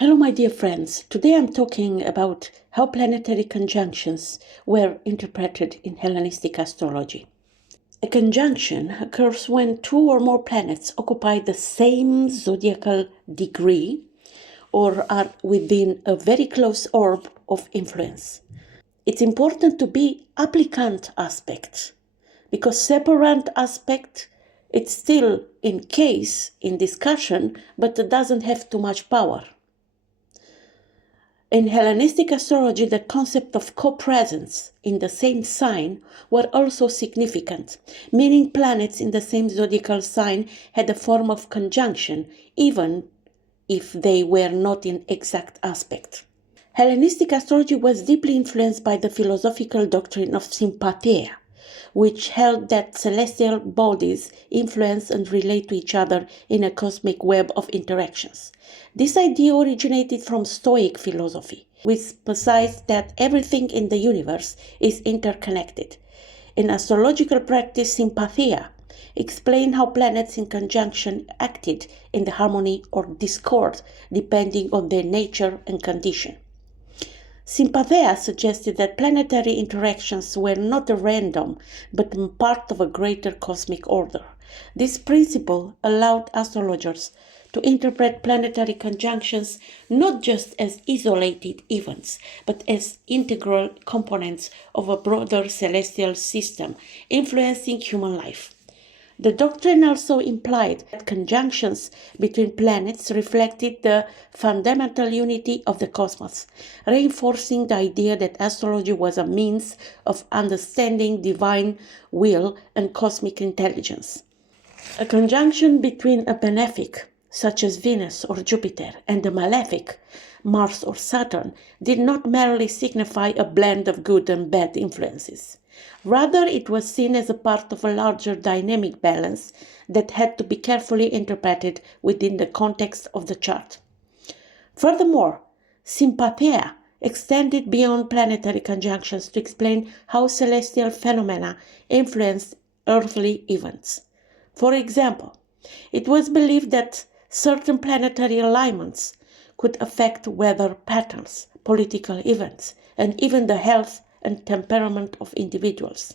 Hello, my dear friends. Today I'm talking about how planetary conjunctions were interpreted in Hellenistic astrology. A conjunction occurs when two or more planets occupy the same zodiacal degree or are within a very close orb of influence. It's important to be applicant aspect because separant aspect it's still in case in discussion, but it doesn't have too much power. In Hellenistic astrology, the concept of co-presence in the same sign were also significant, meaning planets in the same zodiacal sign had a form of conjunction, even if they were not in exact aspect. Hellenistic astrology was deeply influenced by the philosophical doctrine of sympatheia, which held that celestial bodies influence and relate to each other in a cosmic web of interactions. This idea originated from Stoic philosophy, which emphasized that everything in the universe is interconnected. In astrological practice, sympatheia explained how planets in conjunction acted in the harmony or discord depending on their nature and condition. Sympatheia suggested that planetary interactions were not random, but part of a greater cosmic order. This principle allowed astrologers to interpret planetary conjunctions not just as isolated events, but as integral components of a broader celestial system influencing human life. The doctrine also implied that conjunctions between planets reflected the fundamental unity of the cosmos, reinforcing the idea that astrology was a means of understanding divine will and cosmic intelligence. A conjunction between a benefic, such as Venus or Jupiter, and a malefic, Mars or Saturn, did not merely signify a blend of good and bad influences. Rather, it was seen as a part of a larger dynamic balance that had to be carefully interpreted within the context of the chart. Furthermore, sympatheia extended beyond planetary conjunctions to explain how celestial phenomena influenced earthly events. For example, it was believed that certain planetary alignments could affect weather patterns, political events, and even the health and temperament of individuals.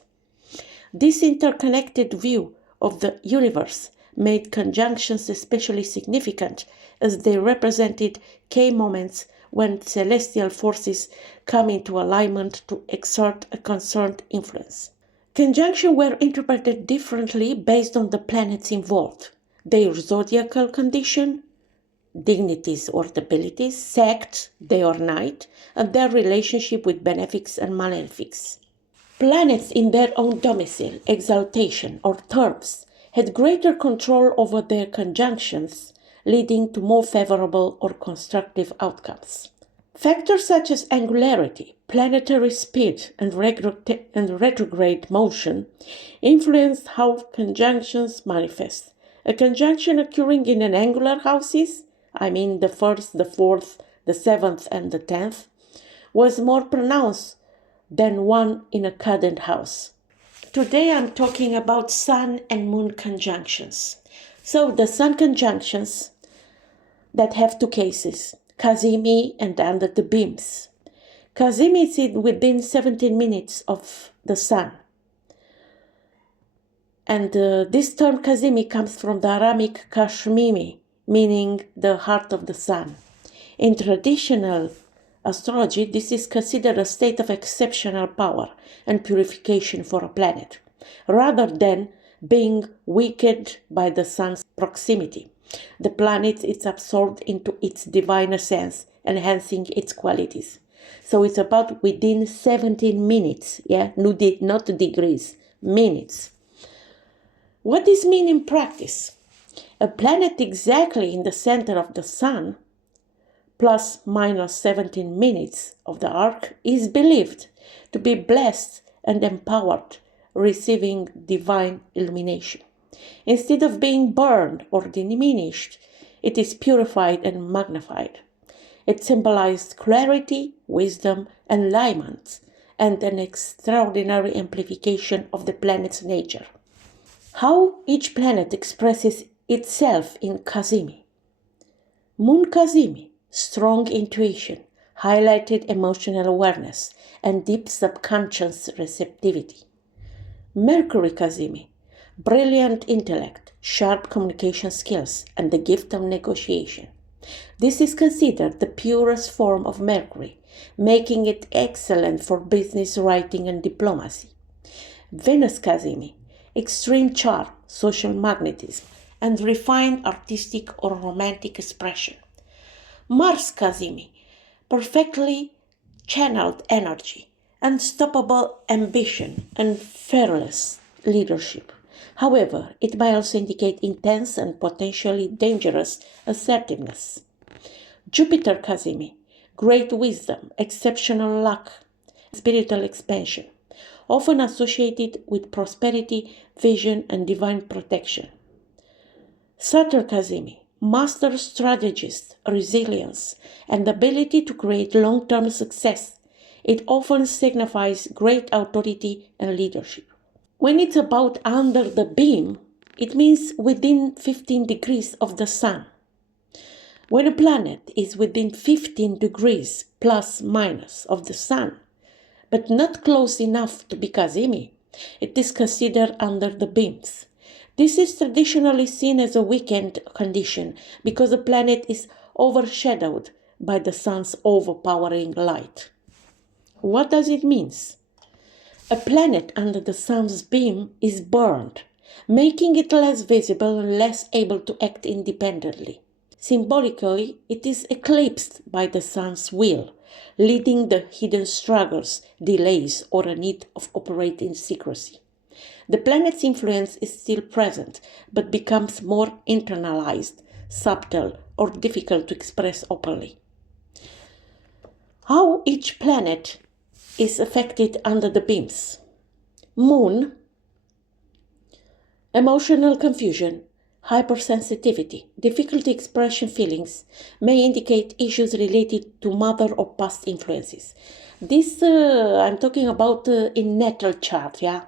This interconnected view of the universe made conjunctions especially significant as they represented key moments when celestial forces come into alignment to exert a concerned influence. Conjunctions were interpreted differently based on the planets involved, their zodiacal condition, dignities or abilities, sect, day or night, and their relationship with benefics and malefics. Planets in their own domicile, exaltation, or terms had greater control over their conjunctions, leading to more favorable or constructive outcomes. Factors such as angularity, planetary speed, and retrograde motion influenced how conjunctions manifest. A conjunction occurring in an angular houses, I mean the 1st, the 4th, the 7th, and the 10th, was more pronounced than one in a cadent house. Today I'm talking about Sun and Moon conjunctions. So the Sun conjunctions that have two cases, Cazimi and under the beams. Cazimi is within 17 minutes of the Sun. And this term Cazimi comes from the Aramic Kashmimi, meaning the heart of the sun. In traditional astrology, this is considered a state of exceptional power and purification for a planet, rather than being weakened by the sun's proximity. The planet is absorbed into its divine essence, enhancing its qualities. So it's about within 17 minutes, not degrees, minutes. What does this mean in practice? A planet exactly in the center of the sun, plus minus 17 minutes of the arc, is believed to be blessed and empowered, receiving divine illumination. Instead of being burned or diminished, it is purified and magnified. It symbolized clarity, wisdom, enlightenment, and an extraordinary amplification of the planet's nature. How each planet expresses itself in Cazimi. Moon Cazimi strong intuition, highlighted emotional awareness, and deep subconscious receptivity. Mercury Kazemi, brilliant intellect, sharp communication skills, and the gift of negotiation. This is considered the purest form of Mercury, making it excellent for business writing and diplomacy. Venus Kazemi, extreme charm, social magnetism, and refined artistic or romantic expression. Mars Kazemi, perfectly channeled energy, unstoppable ambition, and fearless leadership. However, it may also indicate intense and potentially dangerous assertiveness. Jupiter Kazemi, great wisdom, exceptional luck, spiritual expansion, often associated with prosperity, vision, and divine protection. Saturn Kazemi, master strategist, resilience, and the ability to create long-term success. It often signifies great authority and leadership. When it's about under the beam, it means within 15 degrees of the sun. When a planet is within 15 degrees plus minus of the sun, but not close enough to be Kazemi, it is considered under the beams. This is traditionally seen as a weekend condition because the planet is overshadowed by the sun's overpowering light. What does it mean? A planet under the sun's beam is burned, making it less visible and less able to act independently. Symbolically, it is eclipsed by the sun's will, leading to hidden struggles, delays, or a need of operating secrecy. The planet's influence is still present, but becomes more internalized, subtle, or difficult to express openly. How each planet is affected under the beams. Moon, emotional confusion, hypersensitivity, difficulty expressing feelings may indicate issues related to mother or past influences. This I'm talking about in natal chart, yeah.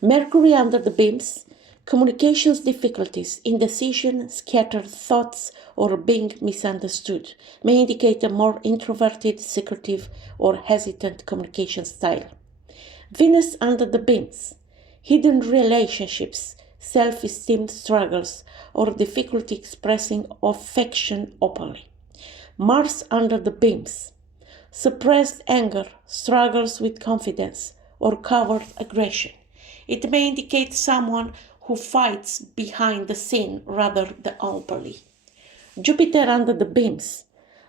Mercury under the beams, communications difficulties, indecision, scattered thoughts, or being misunderstood may indicate a more introverted, secretive, or hesitant communication style. Venus under the beams, hidden relationships, self-esteem struggles, or difficulty expressing affection openly. Mars under the beams, suppressed anger, struggles with confidence, or covert aggression. It may indicate someone who fights behind the scene rather than openly. Jupiter under the beams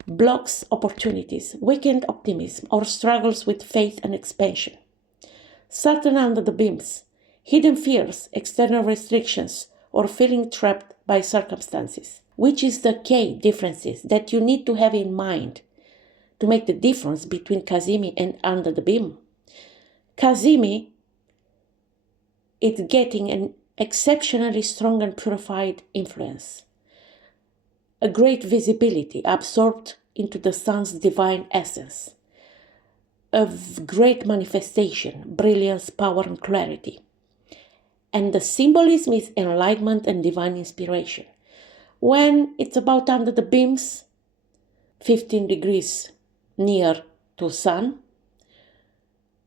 blocks opportunities, weakened optimism, or struggles with faith and expansion. Saturn under the beams, hidden fears, external restrictions, or feeling trapped by circumstances. Which is the key differences that you need to have in mind to make the difference between Kazemi and under the beam. Kazemi is getting an exceptionally strong and purified influence, a great visibility absorbed into the sun's divine essence, a great manifestation, brilliance, power, and clarity. And the symbolism is enlightenment and divine inspiration. When it's about under the beams, 15 degrees near to sun,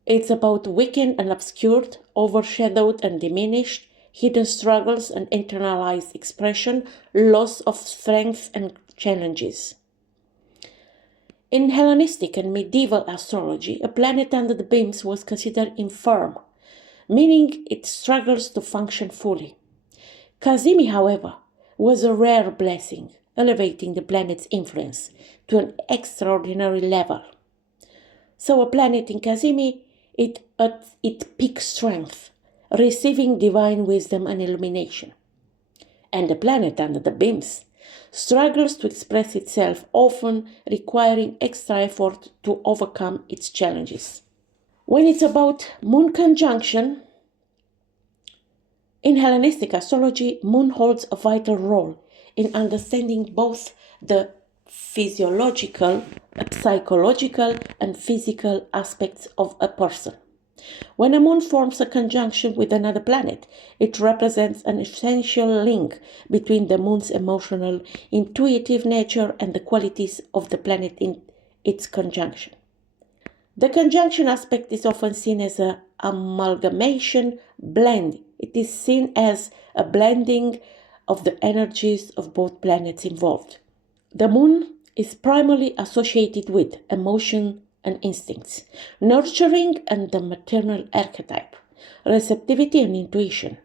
it's about weakened and obscured, overshadowed and diminished, hidden struggles and internalized expression, loss of strength and challenges. In Hellenistic and medieval astrology, a planet under the beams was considered infirm, meaning it struggles to function fully. Kazemi, however, was a rare blessing, elevating the planet's influence to an extraordinary level. So a planet in Kazemi, it at its peak strength, receiving divine wisdom and illumination. And the planet under the beams struggles to express itself, often requiring extra effort to overcome its challenges. When it's about moon conjunction, in Hellenistic astrology, moon holds a vital role in understanding both the physiological, psychological, and physical aspects of a person. When a moon forms a conjunction with another planet, it represents an essential link between the moon's emotional, intuitive nature and the qualities of the planet in its conjunction. The conjunction aspect is often seen as an amalgamation blend. It is seen as a blending of the energies of both planets involved. The moon is primarily associated with emotion and instincts, nurturing and the maternal archetype, receptivity and intuition.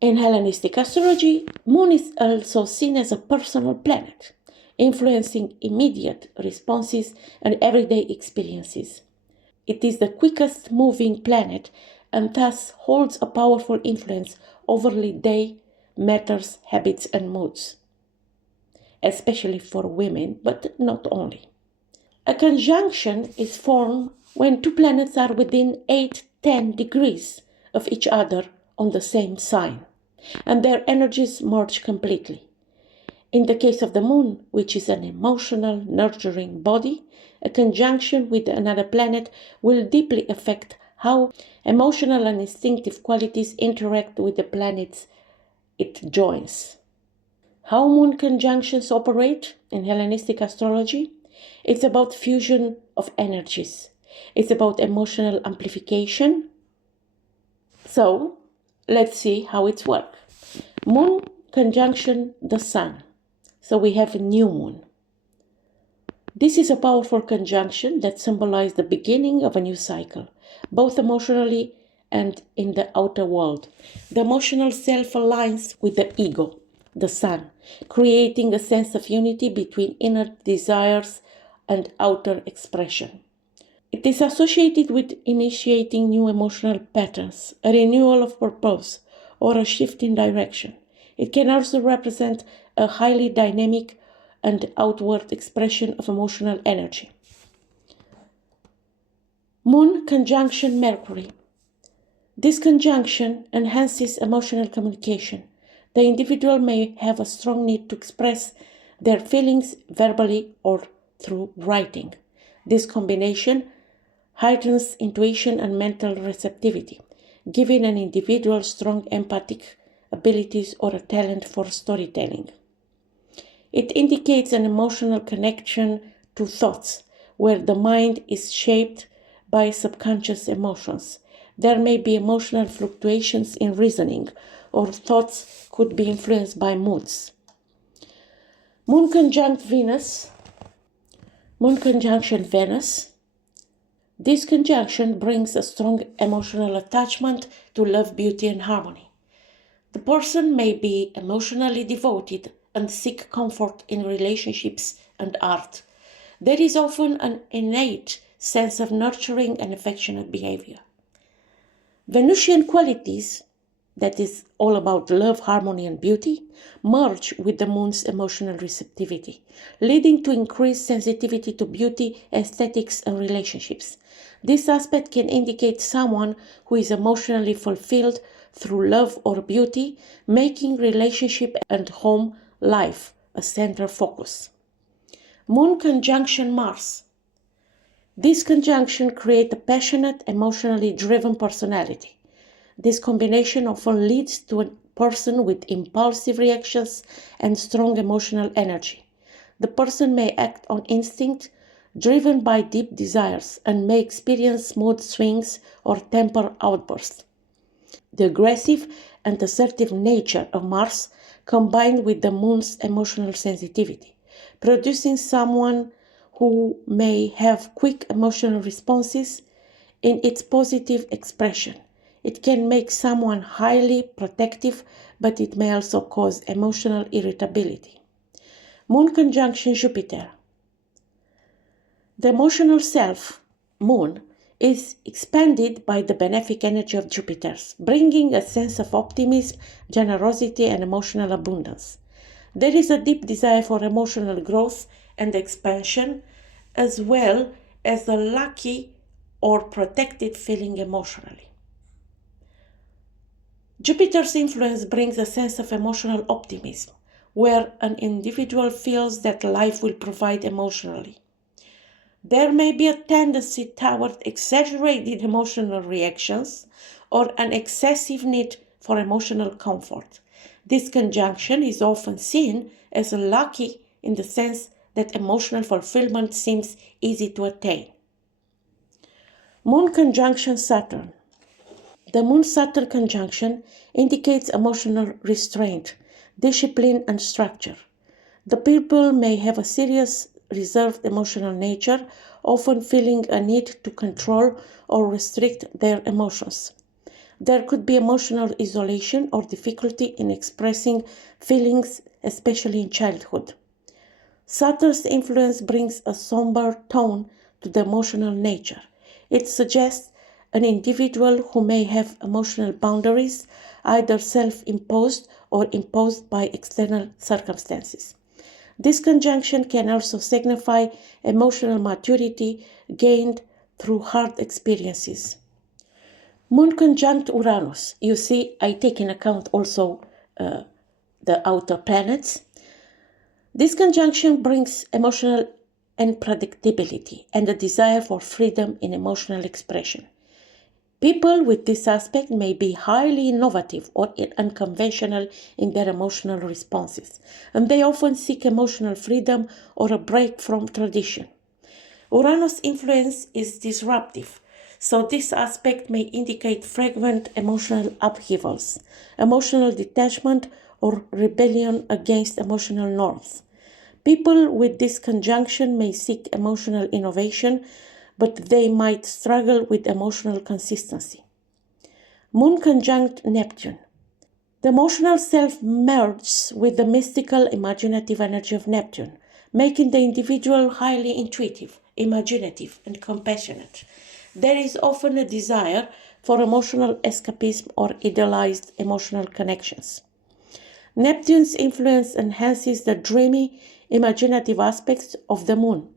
In Hellenistic astrology, moon is also seen as a personal planet, influencing immediate responses and everyday experiences. It is the quickest moving planet and thus holds a powerful influence over day matters, habits, and moods, especially for women, but not only. A conjunction is formed when two planets are within 8-10 degrees of each other on the same sign, and their energies merge completely. In the case of the moon, which is an emotional, nurturing body, a conjunction with another planet will deeply affect how emotional and instinctive qualities interact with the planets it joins. How moon conjunctions operate in Hellenistic astrology? It's about fusion of energies. It's about emotional amplification. So, let's see how it's work. Moon conjunction the sun. So we have a new moon. This is a powerful conjunction that symbolizes the beginning of a new cycle, both emotionally and in the outer world. The emotional self aligns with the ego, the sun, creating a sense of unity between inner desires and outer expression. It is associated with initiating new emotional patterns, a renewal of purpose, or a shift in direction. It can also represent a highly dynamic and outward expression of emotional energy. Moon conjunction Mercury. This conjunction enhances emotional communication. The individual may have a strong need to express their feelings verbally or through writing. This combination heightens intuition and mental receptivity, giving an individual strong empathic abilities or a talent for storytelling. It indicates an emotional connection to thoughts, where the mind is shaped by subconscious emotions. There may be emotional fluctuations in reasoning, or thoughts could be influenced by moods. Moon conjunct Venus. Moon conjunction Venus. This conjunction brings a strong emotional attachment to love, beauty, and harmony. The person may be emotionally devoted and seek comfort in relationships and art. There is often an innate sense of nurturing and affectionate behavior. Venusian qualities, that is all about love, harmony, and beauty, merge with the moon's emotional receptivity, leading to increased sensitivity to beauty, aesthetics, and relationships. This aspect can indicate someone who is emotionally fulfilled through love or beauty, making relationship and home life a central focus. Moon conjunction Mars. This conjunction creates a passionate, emotionally driven personality. This combination often leads to a person with impulsive reactions and strong emotional energy. The person may act on instinct, driven by deep desires, and may experience mood swings or temper outbursts. The aggressive and assertive nature of Mars combined with the moon's emotional sensitivity, producing someone who may have quick emotional responses in its positive expression. It can make someone highly protective, but it may also cause emotional irritability. Moon conjunction Jupiter. The emotional self, Moon, is expanded by the benefic energy of Jupiter, bringing a sense of optimism, generosity, and emotional abundance. There is a deep desire for emotional growth and expansion, as well as a lucky or protected feeling emotionally. Jupiter's influence brings a sense of emotional optimism, where an individual feels that life will provide emotionally. There may be a tendency toward exaggerated emotional reactions or an excessive need for emotional comfort. This conjunction is often seen as lucky in the sense that emotional fulfillment seems easy to attain. Moon conjunction Saturn. The Moon-Saturn conjunction indicates emotional restraint, discipline, and structure. The people may have a serious, reserved emotional nature, often feeling a need to control or restrict their emotions. There could be emotional isolation or difficulty in expressing feelings, especially in childhood. Saturn's influence brings a somber tone to the emotional nature. It suggests an individual who may have emotional boundaries, either self-imposed or imposed by external circumstances. This conjunction can also signify emotional maturity gained through hard experiences. Moon conjunct Uranus. You see, I take in account also the outer planets. This conjunction brings emotional unpredictability and a desire for freedom in emotional expression. People with this aspect may be highly innovative or unconventional in their emotional responses, and they often seek emotional freedom or a break from tradition. Uranus' influence is disruptive, so this aspect may indicate frequent emotional upheavals, emotional detachment, or rebellion against emotional norms. People with this conjunction may seek emotional innovation, but they might struggle with emotional consistency. Moon conjunct Neptune. The emotional self merges with the mystical, imaginative energy of Neptune, making the individual highly intuitive, imaginative, and compassionate. There is often a desire for emotional escapism or idealized emotional connections. Neptune's influence enhances the dreamy, imaginative aspects of the moon,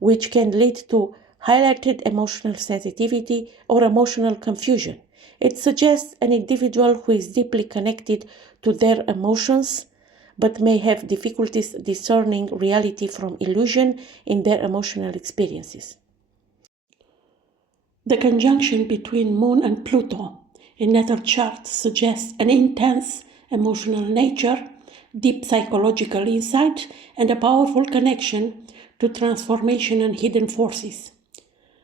which can lead to highlighted emotional sensitivity or emotional confusion. It suggests an individual who is deeply connected to their emotions but may have difficulties discerning reality from illusion in their emotional experiences. The conjunction between Moon and Pluto in natal chart suggests an intense emotional nature, deep psychological insight, and a powerful connection to transformation and hidden forces.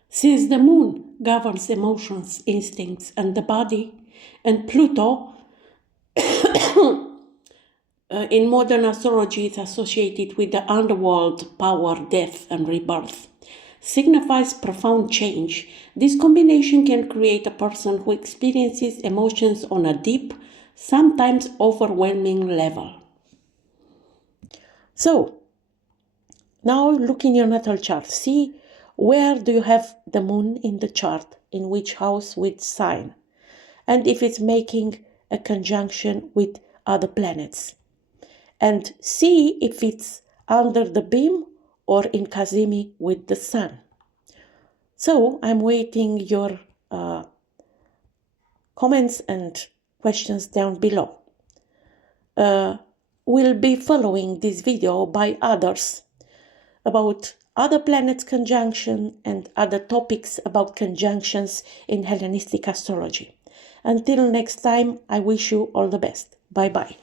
Since the Moon governs emotions, instincts, and the body, and Pluto in modern astrology is associated with the underworld, power, death, and rebirth, signifies profound change. This combination can create a person who experiences emotions on a deep, sometimes overwhelming level. So, now look in your natal chart. See where do you have the moon in the chart, in which house, which sign, and if it's making a conjunction with other planets. And see if it's under the beam or in Kazimi with the sun. So I'm waiting your comments and questions down below. We'll be following this video by others about other planets conjunction and other topics about conjunctions in Hellenistic astrology. Until next time, I wish you all the best. Bye-bye.